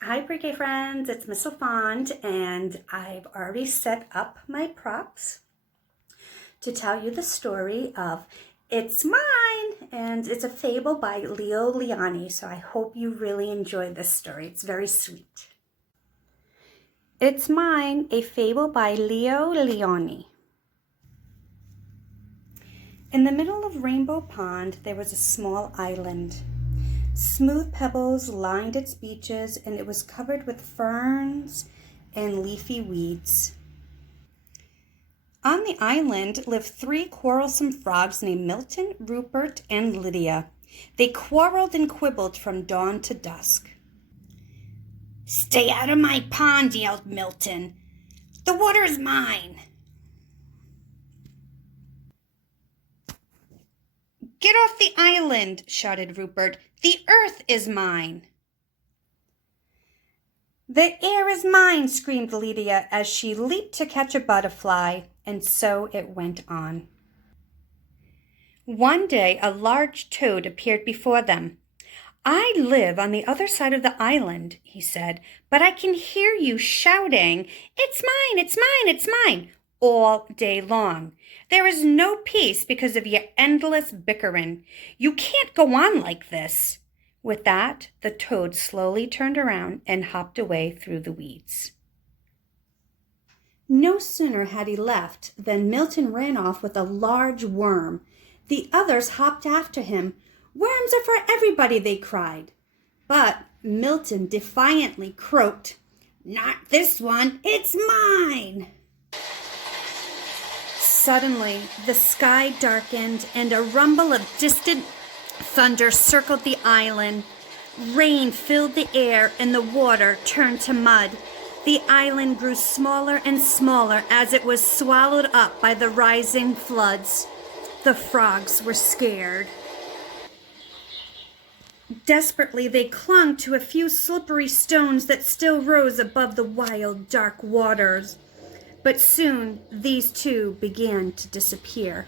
Hi PreK friends, it's Miss LaFond and I've already set up my props to tell you the story of It's Mine, and it's a fable by Leo Lionni, so I hope you really enjoy this story. It's very sweet. It's Mine, a fable by Leo Lionni. In the middle of Rainbow Pond, there was a small island. Smooth pebbles lined its beaches, and it was covered with ferns and leafy weeds. On the island lived 3 quarrelsome frogs named Milton, Rupert, and Lydia. They quarreled and quibbled from dawn to dusk. "Stay out of my pond," yelled Milton. "The water is mine." "Get off the island," shouted Rupert. "The earth is mine." "The air is mine," screamed Lydia as she leaped to catch a butterfly, and so it went on. One day a large toad appeared before them. "I live on the other side of the island," he said, "but I can hear you shouting, 'It's mine, it's mine, it's mine,' all day long. There is no peace because of your endless bickering. You can't go on like this." With that, the toad slowly turned around and hopped away through the weeds. No sooner had he left than Milton ran off with a large worm. The others hopped after him. "Worms are for everybody," they cried. But Milton defiantly croaked, "Not this one, it's mine." Suddenly, the sky darkened and a rumble of distant thunder circled the island. Rain filled the air and the water turned to mud. The island grew smaller and smaller as it was swallowed up by the rising floods. The frogs were scared. Desperately, they clung to a few slippery stones that still rose above the wild, dark waters. But soon, these too began to disappear.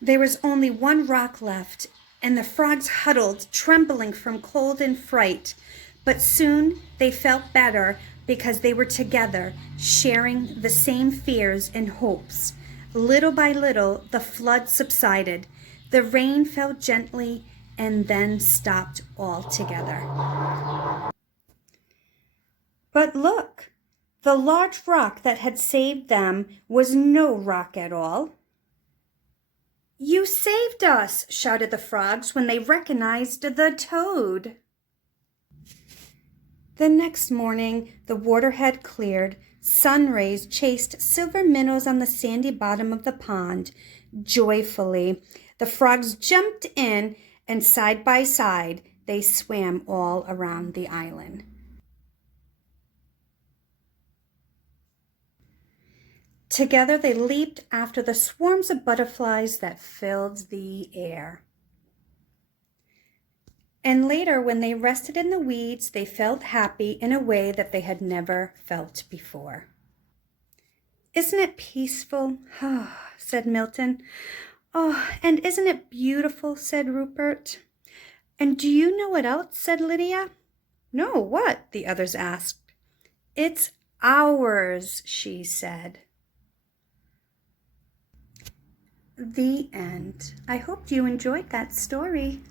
There was only one rock left, and the frogs huddled, trembling from cold and fright. But soon they felt better because they were together, sharing the same fears and hopes. Little by little, the flood subsided. The rain fell gently and then stopped altogether. But look! The large rock that had saved them was no rock at all. "You saved us!" shouted the frogs when they recognized the toad. The next morning, the water had cleared. Sun rays chased silver minnows on the sandy bottom of the pond. Joyfully, the frogs jumped in, and side by side, they swam all around the island. Together they leaped after the swarms of butterflies that filled the air. And later, when they rested in the weeds, they felt happy in a way that they had never felt before. "Isn't it peaceful?" said Milton. "Oh, and isn't it beautiful?" said Rupert. "And do you know what else?" said Lydia. "No, what?" the others asked. "It's ours," she said. The end. I hope you enjoyed that story.